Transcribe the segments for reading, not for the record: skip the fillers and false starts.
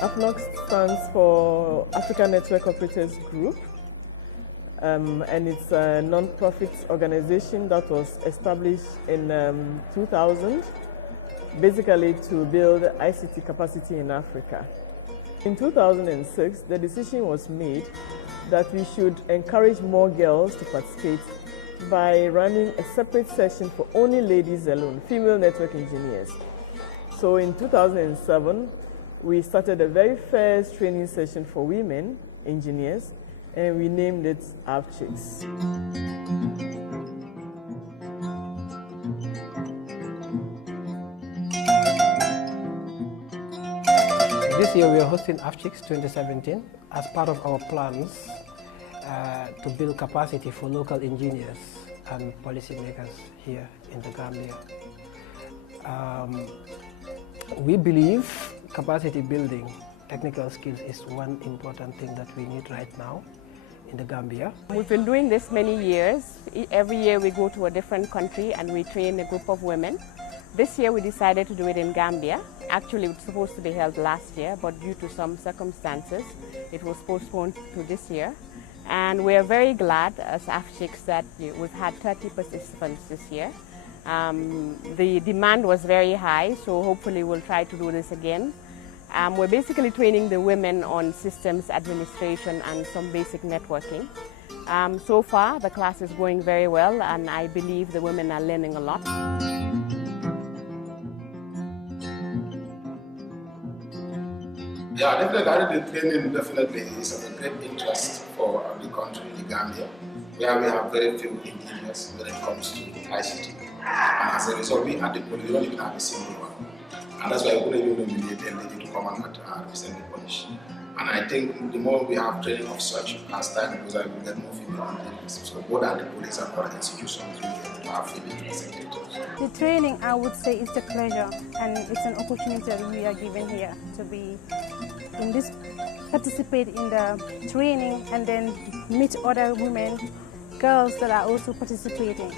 AFNOG stands for African Network Operators Group, and it's a non-profit organization that was established in 2000, basically to build ICT capacity in Africa. In 2006, the decision was made that we should encourage more girls to participate by running a separate session for only ladies alone, female network engineers. So in 2007, we started the very first training session for women engineers, and we named it AFCHIX. This year we are hosting AFCHIX 2017 as part of our plans to build capacity for local engineers and policymakers here in the Gambia. We believe capacity building, technical skills is one important thing that we need right now in the Gambia. We've been doing this many years. Every year we go to a different country and we train a group of women. This year we decided to do it in Gambia. Actually, it was supposed to be held last year, but due to some circumstances, it was postponed to this year. And we're very glad as AFCHIX that we've had 30 participants this year. The demand was very high, so hopefully we'll try to do this again. We're basically training the women on systems administration and some basic networking. So far, the class is going very well, and I believe the women are learning a lot. Yeah, definitely the training definitely is of a great interest for the country, the Gambia, where we have very few engineers when it comes to ICT. And as a result, we at the police, we don't even have a single one. And that's why we couldn't even nominate a lady to come and represent the police. And I think the more we have training of such, as time goes on, we get more female engineers. So both at the police and other institutions, we get to have female representatives. The training, I would say, is a pleasure, and it's an opportunity that we are given here to be in this, participate in the training, and then meet other women, girls that are also participating.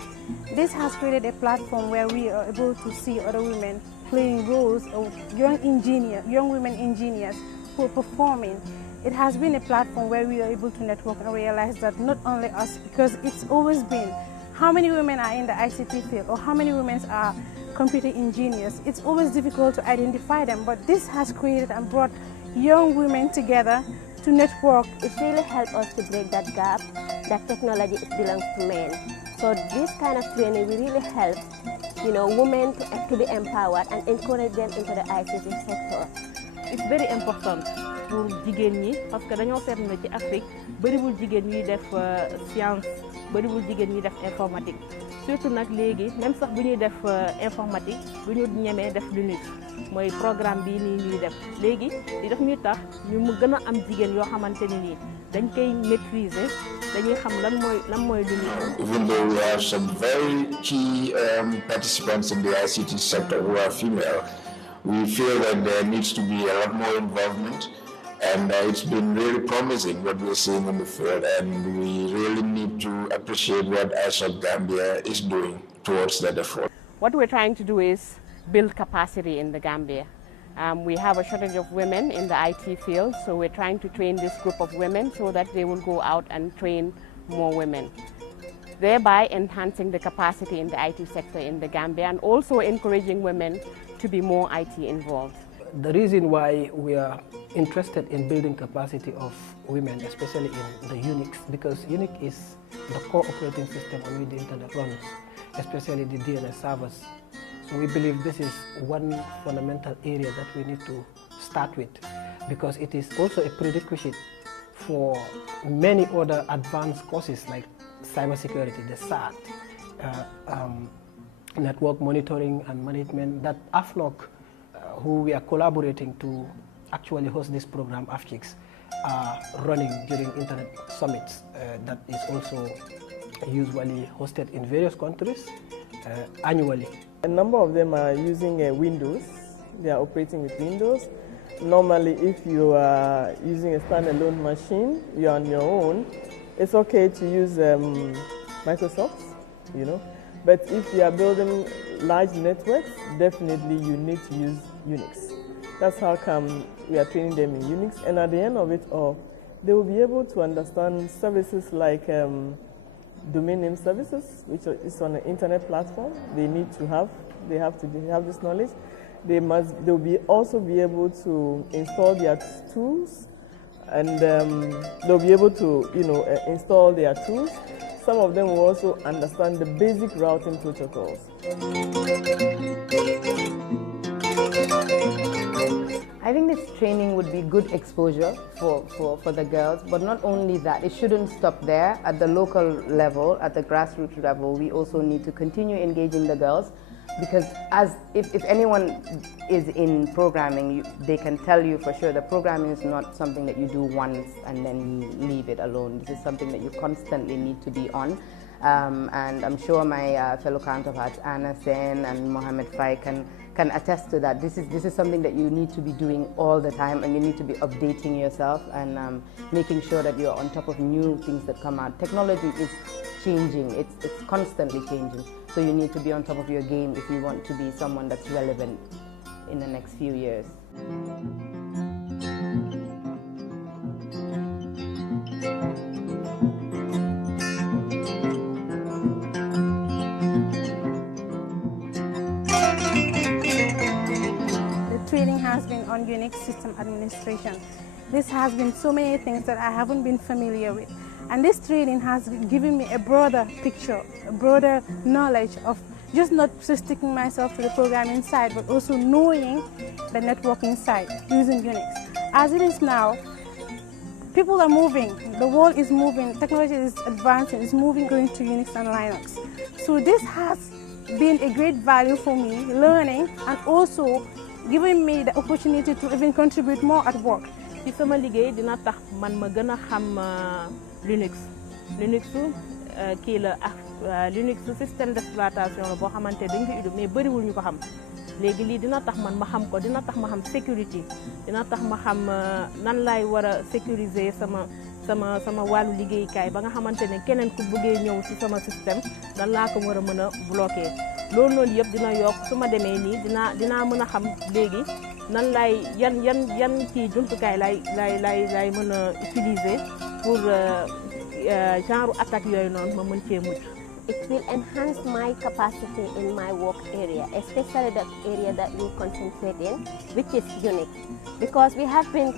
This has created a platform where we are able to see other women playing roles of young women engineers who are performing. It has been a platform where we are able to network and realize that not only us, because it's always been how many women are in the ICT field or how many women are computer engineers. It's always difficult to identify them, but this has created and brought young women together to network. It really helped us to break that gap that technology belongs to men. So this kind of training will really help, women to be empowered and encourage them into the ICT sector. It's very important pour jigéen ñi parce que dañoo seetlu ne ci Afrique bariwul jigéen ñuy def science, bariwul jigéen ñuy def informatique. Surtout nag léegi même sax bu ñuy def informatique bu ñu ñemee def Linux mooy programme bii nii ñuy def léegi di def ñuy tax ñu mu gën a am jigéen yoo xamante ne nii dañ koy maîtriser dañuy xam lan mooy Linux. Even though we have some very key participants in the ICT sector who are female, we feel that there needs to be a lot more involvement, and it's been really promising what we're seeing in the field, and we really need to appreciate what AFCHIX Gambia is doing towards that effort. What we're trying to do is build capacity in the Gambia. We have a shortage of women in the IT field, so we're trying to train this group of women so that they will go out and train more women, thereby enhancing the capacity in the IT sector in the Gambia and also encouraging women to be more IT involved. The reason why we are interested in building capacity of women, especially in the UNIX, because UNIX is the core operating system on which the internet runs, especially the DNS servers. So we believe this is one fundamental area that we need to start with, because it is also a prerequisite for many other advanced courses like cybersecurity, the SAT, network monitoring and management, that AFNOG, who we are collaborating to actually host this program, AFCHIX, are running during internet summits that is also usually hosted in various countries annually. A number of them are using Windows. They are operating with Windows. Normally, if you are using a standalone machine, you're on your own, it's okay to use Microsoft, But if you are building large networks, definitely you need to use Unix. That's how come we are training them in Unix. And at the end of it all, they will be able to understand services like domain name services, which is on an internet platform. They have to have this knowledge. They'll also be able to install their tools, and they'll be able to, install their tools. Some of them will also understand the basic routing protocols. I think this training would be good exposure for the girls, but not only that, it shouldn't stop there. At the local level, at the grassroots level, we also need to continue engaging the girls, because if anyone is in programming, they can tell you for sure that programming is not something that you do once and then you leave it alone. This is something that you constantly need to be on. And I'm sure my fellow counterparts, Anna Sen and Mohammed Fai, can attest to that. This is something that you need to be doing all the time, and you need to be updating yourself and making sure that you're on top of new things that come out. Technology is changing, it's constantly changing. So you need to be on top of your game if you want to be someone that's relevant in the next few years. Training has been on Unix system administration. This has been so many things that I haven't been familiar with. And this training has given me a broader picture, a broader knowledge of just not just sticking myself to the programming side, but also knowing the networking side using Unix. As it is now, people are moving, the world is moving, technology is advancing, it's moving going to Unix and Linux. So this has been a great value for me, learning, and also giving me the opportunity to even contribute more at work. Ci sama liggéey dina tax man ma gën a xam Linux kii la Linux système d'exploitation la boo xamante dañ ko uddu mais bëriwul ñu ko xam léegi lii dina tax man ma xam ko, dina tax ma xam sécurité, dina tax ma xam nan laay war a sécuriser sama wàllu liggéeykaay ba nga xamante ne keneen ku bëggee ñëw ci sama système dan laa ko war a mën a bloquer. Loolu noonu yëpp dina yokk su ma demee nii dinaa mën a xam léegi nan laay yan kii jumtukaay laay mën a utiliser pour genre attaque yooyu noonu ma mën cee mucc. It will enhance my capacity in my work area, especially the area that we concentrate in, which is Unix, because we have been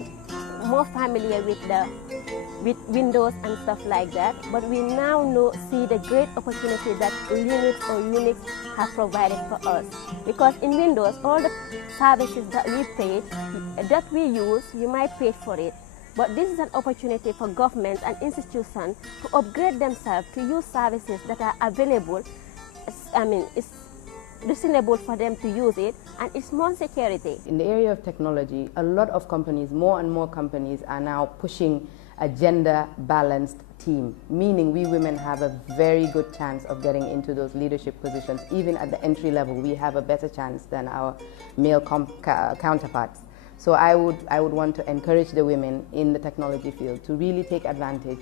more familiar with Windows and stuff like that, but we now see the great opportunity that Linux or Unix have provided for us. Because in Windows, all the services that we use, you might pay for it. But this is an opportunity for governments and institutions to upgrade themselves to use services that are available. It's reasonable for them to use it, and it's more security. In the area of technology, a lot of companies, more and more companies, are now pushing a gender-balanced team, meaning we women have a very good chance of getting into those leadership positions. Even at the entry level, we have a better chance than our male counterparts. So I would want to encourage the women in the technology field to really take advantage.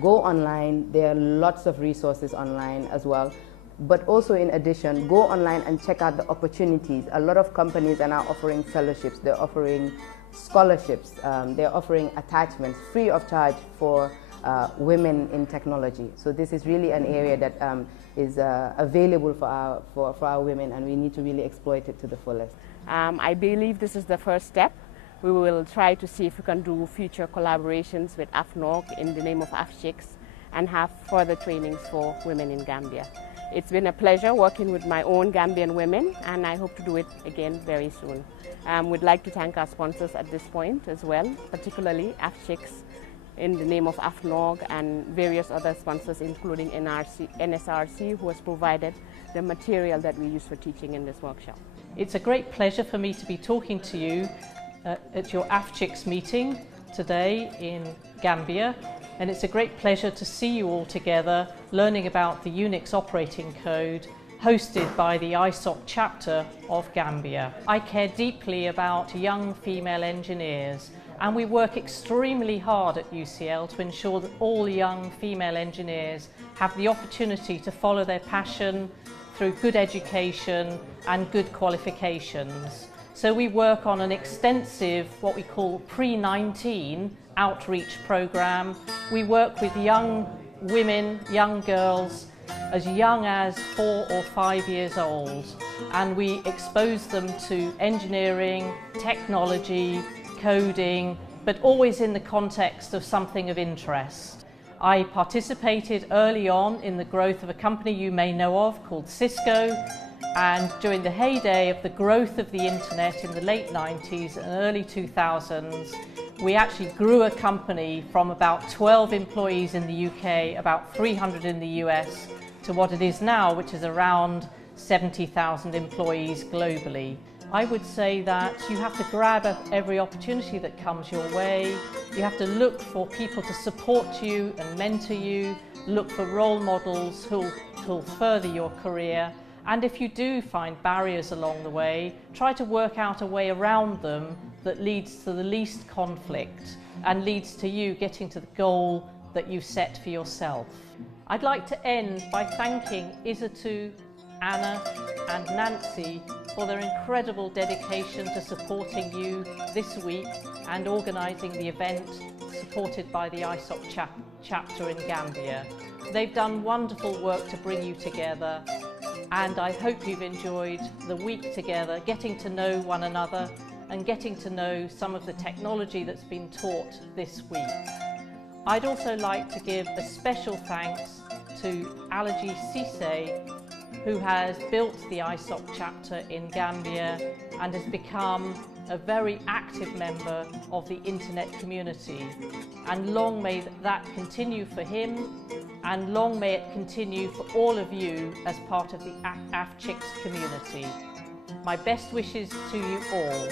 Go online, there are lots of resources online as well. But also in addition, go online and check out the opportunities. A lot of companies are now offering fellowships, they're offering scholarships, they're offering attachments free of charge for women in technology. So this is really an area that is available for our women, and we need to really exploit it to the fullest. I believe this is the first step. We will try to see if we can do future collaborations with AFNOG in the name of AFCHIX and have further trainings for women in Gambia. It's been a pleasure working with my own Gambian women, and I hope to do it again very soon. We'd like to thank our sponsors at this point as well, particularly AFCHIX in the name of AFNOG and various other sponsors, including NSRC, who has provided the material that we use for teaching in this workshop. It's a great pleasure for me to be talking to you at your AFCHIX meeting today in Gambia, and it's a great pleasure to see you all together learning about the Unix operating code hosted by the AFCHIX chapter of Gambia. I care deeply about young female engineers, and we work extremely hard at UCL to ensure that all young female engineers have the opportunity to follow their passion through good education and good qualifications. So we work on an extensive, what we call pre-19 outreach program. We work with young women, young girls, as young as 4 or 5 years old, and we expose them to engineering, technology, coding, but always in the context of something of interest. I participated early on in the growth of a company you may know of called Cisco, and during the heyday of the growth of the internet in the late 90s and early 2000s, we actually grew a company from about 12 employees in the UK, about 300 in the US, to what it is now, which is around 70,000 employees globally. I would say that you have to grab every opportunity that comes your way. You have to look for people to support you and mentor you, look for role models who'll further your career. And if you do find barriers along the way, try to work out a way around them that leads to the least conflict and leads to you getting to the goal that you set for yourself. I'd like to end by thanking Isatu, Anna and Nancy for their incredible dedication to supporting you this week and organising the event supported by the AFCHIX chapter in Gambia. They've done wonderful work to bring you together, and I hope you've enjoyed the week together, getting to know one another and getting to know some of the technology that's been taught this week. I'd also like to give a special thanks to Alaji Cisse, who has built the AFCHIX chapter in Gambia and has become a very active member of the internet community. And long may that continue for him, and long may it continue for all of you as part of the AFCHIX community. My best wishes to you all.